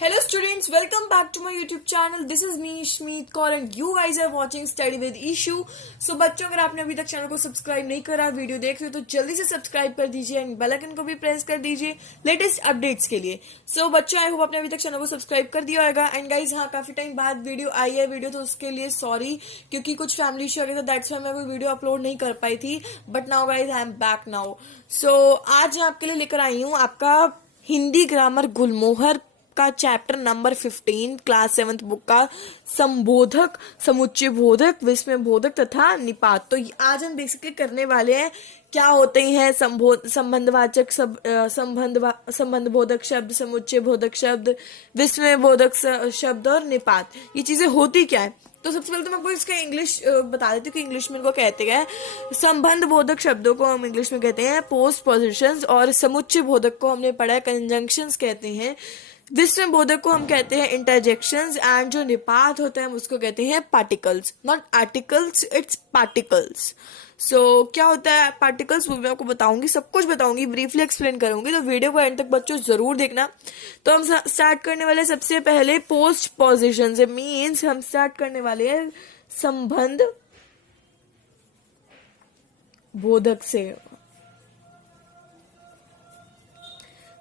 Hello students, welcome back to my YouTube channel. This is me Shmeet Kaur and you guys are watching Study with Ishu. So बच्चों, अगर आपने अभी तक channel को subscribe नहीं करा, वीडियो देख रहे हो तो जल्दी से सब्सक्राइब कर दीजिए एंड बेल आइकन को भी प्रेस कर दीजिए लेटेस्ट अपडेट्स के लिए. So बच्चों, आई होप आपने अभी तक चैनल को सब्सक्राइब कर दिया होगा. एंड गाइज, हाँ, काफी टाइम बाद वीडियो आई है. वीडियो तो उसके लिए सॉरी, क्योंकि कुछ फैमिली इशू आ गया था, दैट्स व्हाई मैं वो वीडियो अपलोड नहीं कर पाई थी. But now guys, I am back now. So आज मैं आपके लिए लेकर आई हूँ आपका हिंदी ग्रामर गुलमोहर का chapter number 15 class 7th book का संबोधक, समुच्चय बोधक, विस्मय बोधक तथा निपात. तो आज हम बेसिकली करने वाले हैं क्या होते हैं संबंधवाचक संबंध बोधक शब्द, समुच्चय बोधक शब्द, विस्मय बोधक शब्द और निपात. ये चीजें होती क्या है. तो सबसे पहले तो मैं आपको इसका इंग्लिश बता देती हूँ कि इंग्लिश में इनको कहते हैं. संबंध बोधक शब्दों को हम इंग्लिश में कहते हैं पोस्ट पोजिशंस, और समुच्चय बोधक को हमने पढ़ा है कंजंक्शंस कहते हैं. विस्मय बोधक को हम कहते हैं इंटरजेक्शंस, एंड जो निपात होता है हम उसको कहते हैं particles. Not articles, it's particles. So क्या होता है पार्टिकल्स, वो मैं आपको बताऊंगी, सब कुछ बताऊंगी, ब्रीफली एक्सप्लेन करूंगी. तो वीडियो को एंड तक बच्चों जरूर देखना. तो हम स्टार्ट करने वाले सबसे पहले पोस्ट पोजिशन से. मीन्स हम स्टार्ट करने वाले हैं संबंध बोधक से.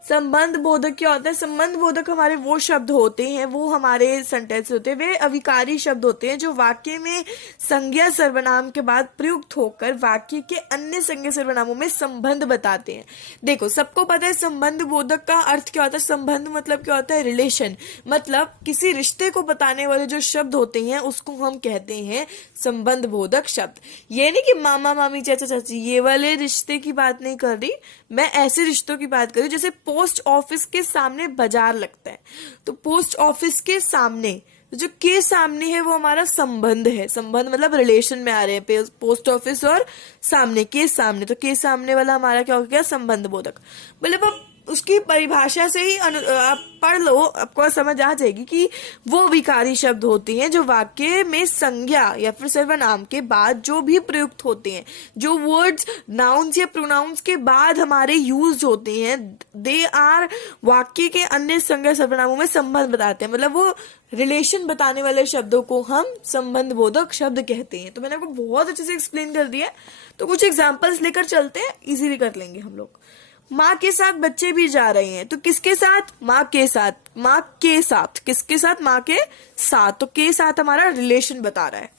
संबंध बोधक क्या होता है. संबंध बोधक हमारे वो शब्द होते हैं, वो हमारे सेंटेंस होते हैं, वे अविकारी शब्द होते हैं जो वाक्य में संज्ञा सर्वनाम के बाद प्रयुक्त होकर वाक्य के अन्य संज्ञा सर्वनामों में संबंध बताते हैं. देखो, सबको पता है संबंध बोधक का अर्थ क्या होता है. संबंध मतलब क्या होता है, रिलेशन. मतलब किसी रिश्ते को बताने वाले जो शब्द होते हैं उसको हम कहते हैं संबंध बोधक शब्द. ये नहीं कि मामा मामी चाचा चाची, ये वाले रिश्ते की बात नहीं कर रही मैं, ऐसे रिश्तों की बात कर रही हूँ जैसे पोस्ट ऑफिस के सामने बाजार लगता है. तो पोस्ट ऑफिस के सामने जो के सामने है वो हमारा संबंध है. संबंध मतलब रिलेशन में आ रहे हैं पोस्ट ऑफिस और सामने, के सामने. तो के सामने वाला हमारा क्या हो गया, संबंध बोधक. मतलब आप उसकी परिभाषा से ही आप पढ़ लो, आपको समझ आ जाएगी कि वो विकारी शब्द होते हैं जो वाक्य में संज्ञा या फिर सर्वनाम के बाद जो भी प्रयुक्त होते हैं, जो वर्ड्स नाउन्स या प्रोनाउंस के बाद हमारे यूज होते हैं, दे आर वाक्य के अन्य संज्ञा सर्वनामों में संबंध बताते हैं. मतलब वो रिलेशन बताने वाले शब्दों को हम संबंध बोधक शब्द कहते हैं. तो मैंने आपको बहुत अच्छे से एक्सप्लेन कर दिया. तो कुछ एग्जाम्पल्स लेकर चलते हैं, इजीली कर लेंगे हम लोग. माँ के साथ बच्चे भी जा रहे हैं. तो किसके साथ, माँ के साथ. माँ के साथ किसके साथ, माँ के साथ. तो के साथ हमारा रिलेशन बता रहा है.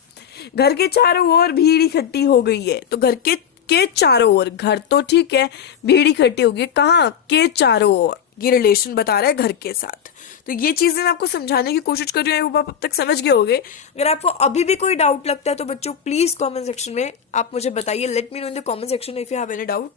घर के चारों ओर भीड़ इकट्ठी हो गई है. तो घर के चारों ओर, घर तो ठीक है, भीड़ इकट्ठी हो गई कहाँ, के चारों ओर. ये रिलेशन बता रहा है घर के साथ. तो ये चीजें मैं आपको समझाने की कोशिश कर रही हूँ, आप अब तक समझ गए होंगे. अगर आपको अभी भी कोई डाउट लगता है तो बच्चों प्लीज कमेंट सेक्शन में आप मुझे बताइए. Let me know in the comment section if you have any doubt.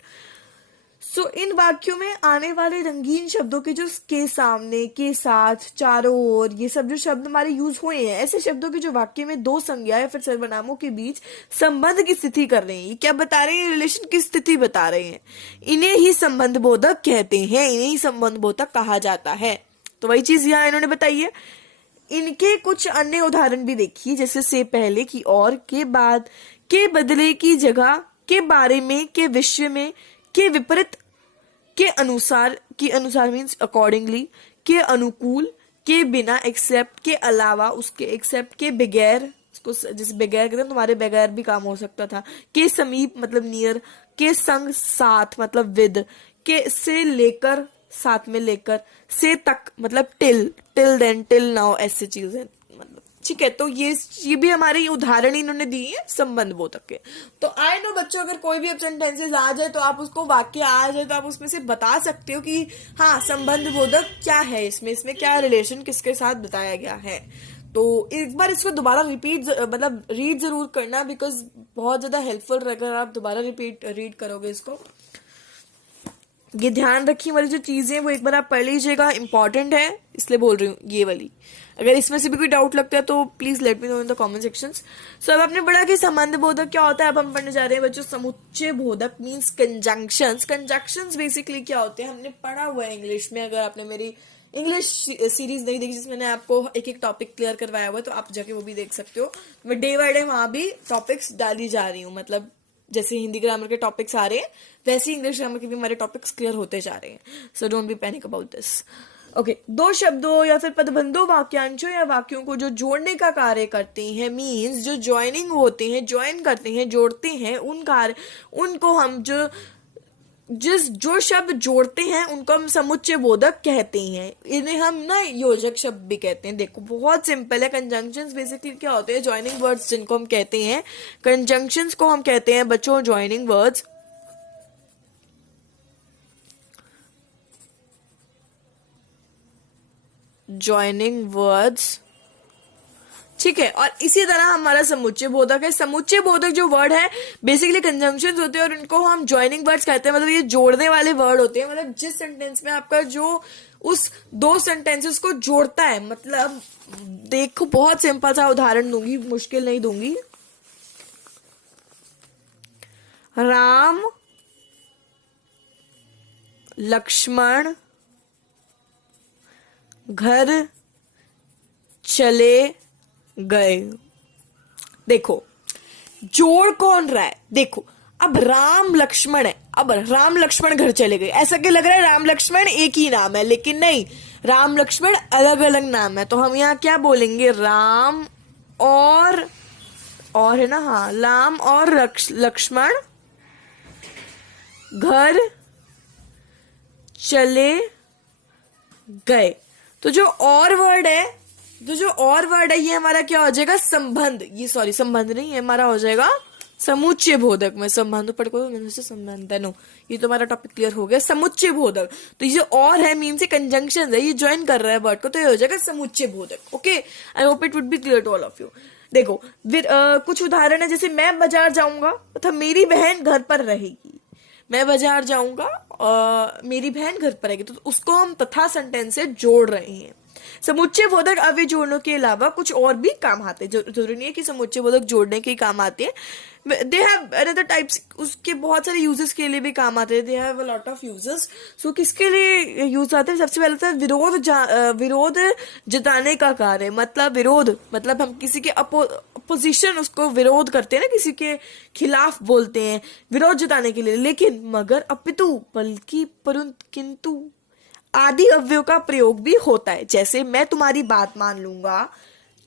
So इन वाक्यों में आने वाले रंगीन शब्दों के जो के सामने, के साथ, चारों ओर, ये सब जो शब्द हमारे यूज हुए हैं, ऐसे शब्दों के जो वाक्य में दो संज्ञा या फिर सर्वनामों के बीच संबंध की स्थिति कर रहे हैं. ये क्या बता रहे हैं, रिलेशन की स्थिति बता रहे हैं. इन्हें ही संबंध बोधक कहते हैं, इन्हें ही संबंध बोधक कहा जाता है. तो वही चीज यहाँ इन्होंने बताई है. इनके कुछ अन्य उदाहरण भी देखिए, जैसे से पहले की और, के बाद, के बदले की जगह, के बारे में, के विषय में, के विपरीत, के अनुसार मीन्स अकॉर्डिंगली, के अनुकूल, के बिना, एक्सेप्ट, के अलावा, उसके एक्सेप्ट, के बगैर, उसको जैसे बगैर कहते हैं, तुम्हारे बगैर भी काम हो सकता था. के समीप मतलब नियर, के संग साथ मतलब विद, के से लेकर साथ में लेकर, से तक मतलब टिल देन, टिल नाउ, ऐसी चीजें. मतलब ठीक है. तो ये भी हमारे उदाहरण इन्होंने दिए हैं संबंध बोधक के. तो आई नो बच्चों, अगर कोई भी अब सेंटेंसेस आ जाए तो आप उसको, वाक्य आ जाए तो आप उसमें से बता सकते हो कि हाँ संबंध बोधक क्या है, इसमें क्या रिलेशन किसके साथ बताया गया है. तो एक बार इसको दोबारा रिपीट मतलब रीड जरूर करना, बिकॉज बहुत ज्यादा हेल्पफुल रहेगा आप दोबारा रीड करोगे इसको. ये ध्यान रखिए वाली जो चीजें वो एक बार आप पढ़ लीजिएगा, इंपॉर्टेंट है इसलिए बोल रही हूँ ये वाली. अगर इसमें से भी कोई डाउट लगता है तो please let me know in the comment sections. So अब आपने पढ़ा कि संबंध बोधक क्या होता है. अब हम पढ़ने जा रहे हैं बच्चों समुच्चय बोधक मीन्स कंजंक्शंस. कंजंक्शंस बेसिकली क्या होते हैं हमने पढ़ा हुआ है इंग्लिश में. अगर आपने मेरी इंग्लिश सीरीज नहीं देखी जिसमें मैंने आपको एक एक टॉपिक क्लियर करवाया हुआ है तो आप जाके वो भी देख सकते हो. मैं डे बाय डे वहां भी टॉपिक्स डाली जा रही हूँ. मतलब जैसे हिंदी ग्रामर के टॉपिक्स आ रहे हैं वैसे इंग्लिश ग्रामर के भी हमारे टॉपिक्स क्लियर होते जा रहे हैं. So don't be panic about this. Okay, दो शब्दों या फिर पदबंधों, वाक्यांशों या वाक्यों को जो जोड़ने का कार्य करते हैं, मीन्स जो ज्वाइनिंग होते हैं, ज्वाइन करते हैं, जोड़ते हैं, उन कार्य उनको हम जो शब्द जोड़ते हैं उनको हम समुच्चय बोधक कहते हैं। इन्हें हम ना योजक शब्द भी कहते हैं। देखो बहुत सिंपल है। कंजंक्शंस बेसिकली क्या होते हैं? ज्वाइनिंग वर्ड्स जिनको हम कहते हैं, कंजंक्शंस को हम कहते हैं बच्चों ज्वाइनिंग वर्ड्स। ज्वाइनिंग वर्ड्स, ठीक है। और इसी तरह हमारा समुच्चय बोधक है। समुच्चय बोधक जो वर्ड है बेसिकली कंजंक्शंस होते हैं और इनको हम ज्वाइनिंग वर्ड्स कहते हैं। मतलब ये जोड़ने वाले वर्ड होते हैं। मतलब जिस सेंटेंस में आपका जो उस दो सेंटेंसेस को जोड़ता है। मतलब देखो बहुत सिंपल सा उदाहरण दूंगी, मुश्किल नहीं दूंगी। राम लक्ष्मण घर चले गए। देखो जोड़ कौन रहा है? देखो अब राम लक्ष्मण है, अब राम लक्ष्मण घर चले गए। ऐसा क्या लग रहा है राम लक्ष्मण एक ही नाम है, लेकिन नहीं, राम लक्ष्मण अलग अलग नाम है। तो हम यहाँ क्या बोलेंगे? राम और है ना, हाँ, राम और लक्ष्मण घर चले गए। तो जो और वर्ड है ये हमारा क्या हो जाएगा? संबंध। ये सॉरी संबंध नहीं है, हमारा हो जाएगा समुच्चय बोधक में। संबंध पढ़ को संबंध है। नो, ये तो हमारा टॉपिक क्लियर हो गया। समुच्चय बोधक, तो ये जो और है मीन से कंजंक्शन है, ये ज्वाइन कर रहा है वर्ड को, तो ये हो जाएगा समुच्चय बोधक। Okay, I hope it would be clear to all of you. देखो कुछ उदाहरण है, जैसे मैं बाजार जाऊंगा तथा मेरी बहन घर पर रहेगी। मैं बाजार जाऊंगा मेरी बहन घर पर रहेगी, तो उसको हम तथा सेंटेंस से जोड़ रहे हैं। समुच्चय बोधक अव्यय जोड़ने के अलावा कुछ और भी काम आते हैं। जरूरी नहीं है कि समुच्चय बोधक जोड़ने के काम आते हैं। दे हैव अनदर टाइप्स, उसके बहुत सारे यूजेस के लिए भी काम आते हैं। They have a lot of uses. So किसके लिए यूज आते हैं? सबसे पहले तो विरोध जताने का कार्य। मतलब विरोध, मतलब हम किसी के अपोजिशन, उसको विरोध करते हैं ना, किसी के खिलाफ बोलते हैं, विरोध जताने के लिए। लेकिन मगर अपितु बल्कि परंतु किंतु आदि अव्ययों का प्रयोग भी होता है। जैसे मैं तुम्हारी बात मान लूंगा,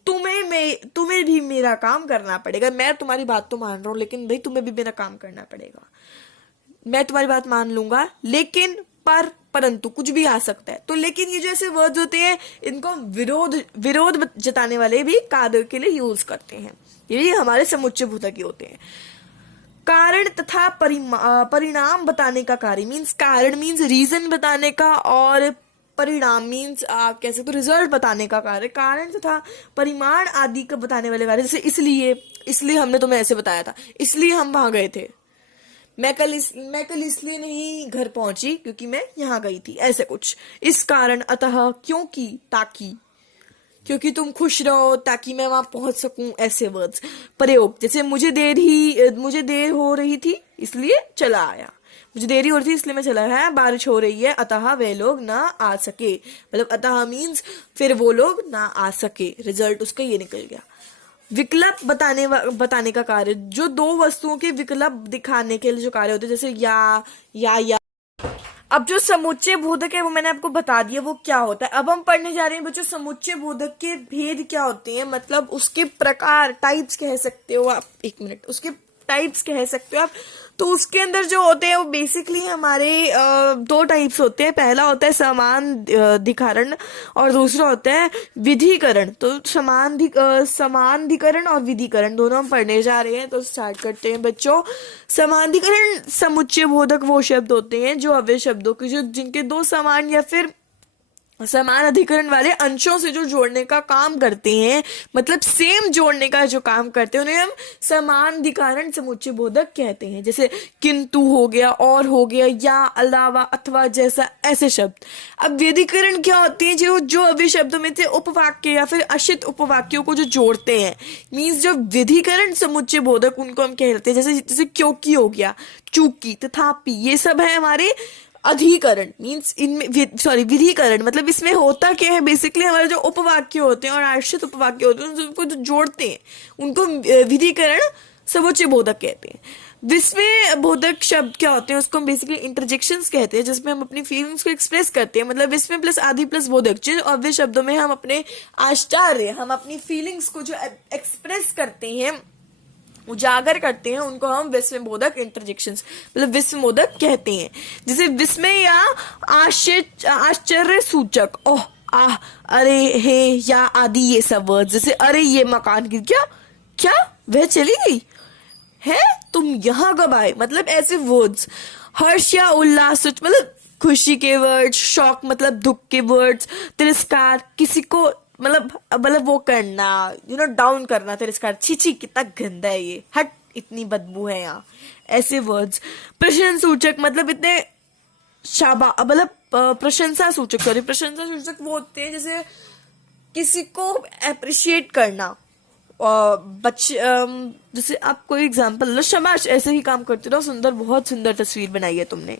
तुम्हें भी मेरा काम करना पड़ेगा। मैं तुम्हारी बात तो मान रहा हूं, लेकिन भाई तुम्हें भी मेरा काम करना पड़ेगा। मैं तुम्हारी बात मान लूंगा, लेकिन परंतु कुछ भी आ सकता है। तो लेकिन ये जो ऐसे वर्ड्स होते हैं, इनको विरोध जताने वाले भी कार्य के लिए यूज करते हैं। ये हमारे समुच्चय बोधक होते हैं। कारण तथा परिणाम बताने का कार्य, मीन्स कारण मीन्स रीजन बताने का, और परिणाम मीन्स आप कह सकते हो रिजल्ट बताने का कार्य। कारण तथा परिमाण आदि का बताने वाले कार्य, जैसे इसलिए हमने तुम्हें ऐसे बताया था, इसलिए हम वहां गए थे। मैं कल इसलिए नहीं घर पहुंची क्योंकि मैं यहाँ गई थी, ऐसे कुछ। इस कारण, अतः, क्योंकि, ताकि, क्योंकि तुम खुश रहो, ताकि मैं वहां पहुंच सकूं, ऐसे वर्ड्स। प्रयोग, जैसे मुझे देर हो रही थी इसलिए चला आया। मुझे देरी हो रही थी इसलिए मैं चला आया। बारिश हो रही है, अतः वे लोग ना आ सके। मतलब अतः मीन्स फिर वो लोग ना आ सके, रिजल्ट उसका ये निकल गया। विकल्प बताने का कार्य, जो दो वस्तुओं के विकल्प दिखाने के लिए जो कार्य होते हैं, जैसे या। अब जो समुच्चय बोधक है वो मैंने आपको बता दिया वो क्या होता है। अब हम पढ़ने जा रहे हैं बच्चों समुच्चय बोधक के भेद क्या होते हैं, मतलब उसके प्रकार, टाइप्स कह सकते हो आप। एक मिनट, उसके टाइप्स कह सकते हो आप। तो उसके अंदर जो होते हैं वो बेसिकली हमारे दो टाइप्स होते हैं। पहला होता है समानाधिकरण और दूसरा होता है विधिकरण। तो समानाधिकरण और विधिकरण दोनों हम पढ़ने जा रहे हैं। तो स्टार्ट करते हैं बच्चों। समानाधिकरण समुच्चय बोधक वो शब्द होते हैं जो अव्यय शब्दों के जिनके दो समान या फिर समान अधिकरण वाले अंशों से जो जोड़ने का काम करते हैं, मतलब सेम जोड़ने का जो काम करते हैं, उन्हें हम समान अधिकरण समुच्चय बोधक कहते हैं। जैसे किंतु हो गया, और हो गया, या, अलावा, अथवा, जैसा, ऐसे शब्द। अब व्यधिकरण क्या होते हैं? जो अव्यय शब्दों में से उपवाक्य या फिर अशित उपवाक्यों को जो जोड़ते हैं, मीन्स जो विधिकरण समुच्चय बोधक उनको हम कहते हैं। जैसे क्योंकि हो गया, चूंकि, तथापि, ये सब है हमारे अधिकरण। मीन्स इनमें विधिकरण, मतलब इसमें होता क्या है? बेसिकली हमारे जो उपवाक्य होते हैं और आश्रित उपवाक्य होते हैं उनको जो जोड़ते हैं उनको विधिकरण समुच्चय बोधक कहते हैं। विस्मय बोधक शब्द क्या होते हैं, उसको हम बेसिकली इंटरजेक्शंस कहते हैं, जिसमें हम अपनी फीलिंग्स को एक्सप्रेस करते हैं। मतलब विस्मय प्लस आदि प्लस बोधक, जिन ऑब्विय शब्दों में हम अपने आश्चर्य, हम अपनी फीलिंग्स को जो एक्सप्रेस करते हैं, उजागर करते हैं, उनको हम विस्मयबोधक इंटरजेक्शंस मतलब विस्मयबोधक कहते हैं। जैसे विस्मय या आश्चर्य सूचक, ओह, आह, अरे, हे, या आदि ये सब वर्ड। जैसे अरे ये मकान गिर गया, क्या वह चली गई है, तुम यहाँ कब आए, मतलब ऐसे वर्ड्स। हर्ष या उल्लास मतलब खुशी के वर्ड्स, शॉक मतलब दुख के वर्ड्स, तिरस्कार किसी को मतलब वो करना, डाउन करना, तिरस्कार, छी छी कितना गंदा है ये, हट इतनी बदबू है यहाँ, ऐसे वर्ड्स। प्रशंसा सूचक मतलब इतने मतलब प्रशंसा सूचक, प्रशंसा सूचक वो होते हैं जैसे किसी को अप्रिशिएट करना। जैसे आप कोई एग्जांपल लो, शाबाश ऐसे ही काम करते रहो, सुंदर, बहुत सुंदर तस्वीर बनाई है तुमने।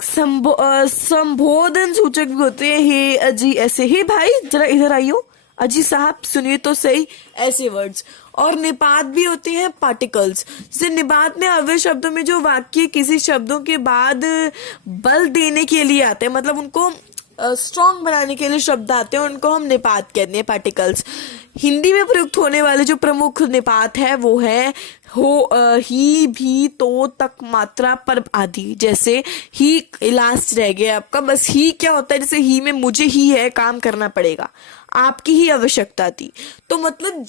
संबोधन सूचक भी होते हैं, हे अजी ऐसे, हे भाई जरा इधर आइयो, अजी साहब सुनिए तो सही, ऐसे वर्ड्स। और निपात भी होते हैं, पार्टिकल्स। जैसे निपात में अव्यय शब्दों में जो वाक्य किसी शब्दों के बाद बल देने के लिए आते हैं, मतलब उनको स्ट्रॉन्ग बनाने के लिए शब्द आते हैं, उनको हम निपात कहते हैं, पार्टिकल्स। हिंदी में प्रयुक्त होने वाले जो प्रमुख निपात है वो है हो, ही, भी, तो, तक, मात्रा, पर आदि। जैसे ही लास्ट रह गया आपका, बस ही क्या होता है, जैसे ही में मुझे ही है, काम करना पड़ेगा, आपकी ही आवश्यकता थी। तो मतलब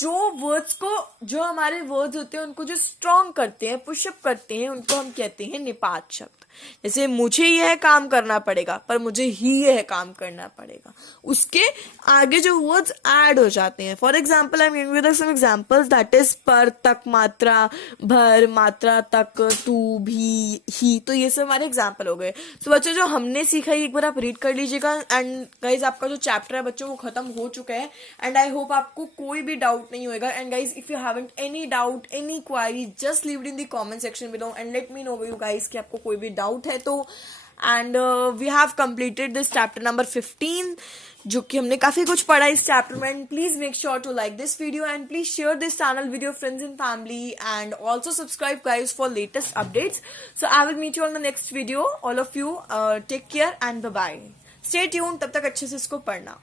जो हमारे वर्ड्स होते हैं उनको जो स्ट्रॉन्ग करते हैं, पुशअप करते हैं, उनको हम कहते हैं निपात शब्द। जैसे मुझे यह काम करना पड़ेगा, पर मुझे ही यह काम करना पड़ेगा, उसके आगे जो वर्ड्स ऐड हो जाते हैं। For example I am giving you some examples, that is पर, तक, मात्रा, भर, मात्रा, तक, तू, भी, ही। तो ये सब हमारे एग्जाम्पल हो गए। तो बच्चों जो हमने सीखा है एक बार आप रीड कर लीजिएगा। एंड गाइज आपका जो चैप्टर है बच्चों वो खत्म हो चुका है, एंड आई होप आपको कोई भी डाउट नहीं होगा। And guys if you haven't any doubt, any query, just leave it in the comment section below and let me know you guys कि आपको कोई भी डाउट है तो। And we have completed this chapter number 15, जो कि हमने काफी कुछ पढ़ा इस चैप्टर में। And please make sure to like this video and please share this channel with your friends and family and also subscribe guys for latest updates. So I will meet you on the next video. All of you take care and bye bye, stay tuned, तब तक अच्छे से इसको पढ़ना।